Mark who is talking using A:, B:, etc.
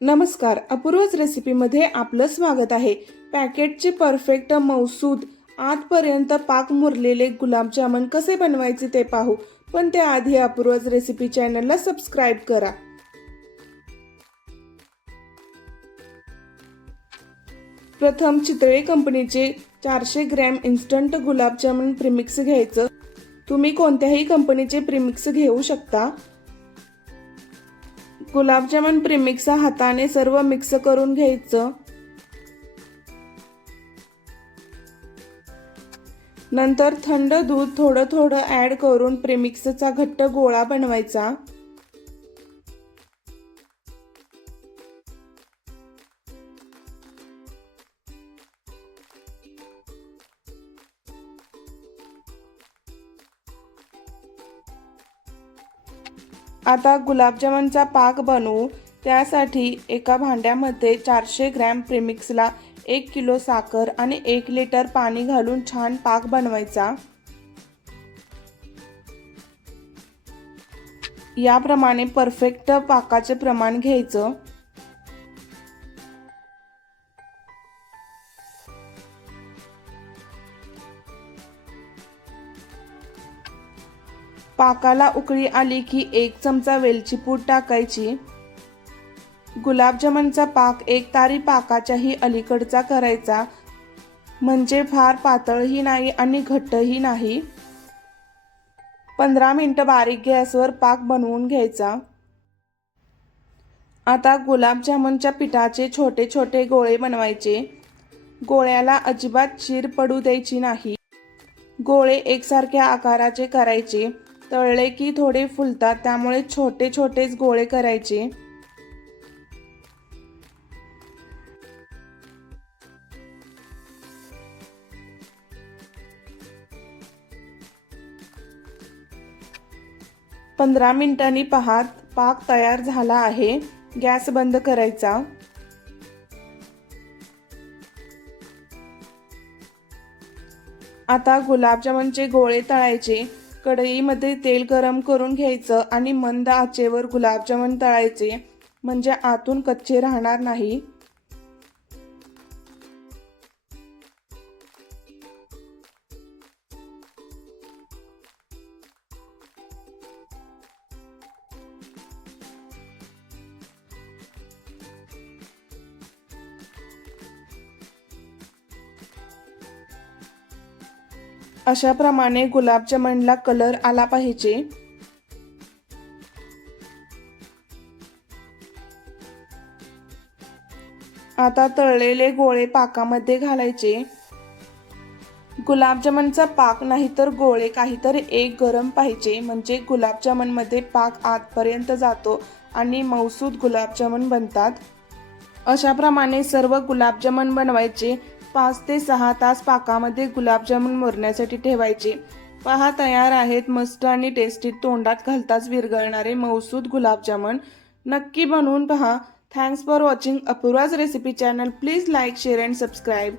A: नमस्कार अपूर्वज रेसिपीमध्ये आपलं स्वागत आहे. पॅकेटचे परफेक्ट मौसूद आजपर्यंत पाक मुरलेले गुलाबजामुन कसे बनवायचे ते पाहू. पण त्याआधी अपूर्वज रेसिपी चॅनलला सबस्क्राईब करा. प्रथम चितळे कंपनीचे चारशे ग्रॅम इन्स्टंट गुलाबजामुन प्रीमिक्स घ्यायचं. तुम्ही कोणत्याही कंपनीचे प्रीमिक्स घेऊ शकता. गुलाबजामुन प्रीमिक्स हाताने सर्व मिक्स करून घ्यायचं. नंतर थंड दूध थोडं थोडं ऍड करून प्रिमिक्सचा घट्ट गोळा बनवायचा. आता गुलाबजामुनचा पाक बनवू. त्यासाठी एका भांड्यामध्ये चारशे ग्रॅम प्रेमिक्सला एक किलो साखर आणि एक लिटर पाणी घालून छान पाक बनवायचा. याप्रमाणे परफेक्ट पाकाचे प्रमाण घ्यायचं. पाकाला उकळी आली की एक चमचा वेलची पूड टाकायची. गुलाबजामुनचा पाक एक तारी पाकाच्याही अलीकडचा करायचा. म्हणजे फार पातळही नाही आणि घट्टही नाही. पंधरा मिनटं बारीक गॅसवर पाक बनवून घ्यायचा. आता गुलाबजामुनच्या पिठाचे छोटे छोटे गोळे बनवायचे. गोळ्याला अजिबात चीर पडू द्यायची नाही. गोळे एकसारख्या आकाराचे करायचे. तळले की थोडे फुलतात त्यामुळे छोटे छोटेच गोळे करायचे. पंधरा मिनिटांनी पाहत पाक तयार झाला आहे गॅस बंद करायचा. आता गुलाबजामुनचे गोळे तळायचे. कढईमध्ये तेल गरम करून घ्यायचं आणि मंद आचेवर गुलाबजामुन तळायचे. म्हणजे आतून कच्चे राहणार नाही. अशाप्रमाणे गुलाबजामुनला कलर आला पाहिजे. आता तळलेले गोळे पाकामध्ये घालायचे. गुलाबजामुनचा पाक नाही तर गोळे काहीतरी एक गरम पाहिजे म्हणजे गुलाबजामुनमध्ये पाक आतपर्यंत जातो आणि मौसूद गुलाबजामुन बनतात. अशाप्रमाणे सर्व गुलाबजामुन बनवायचे. पाच ते सहा तास पाकामध्ये गुलाबजामुन मुरण्यासाठी ठेवायचे. पहा तयार आहेत मस्त आणि टेस्टी तोंडात घालताच विरघळणारे मौसूद गुलाबजामुन. नक्की बनवून पहा. Thanks for watching Apurva's recipe channel please like share and subscribe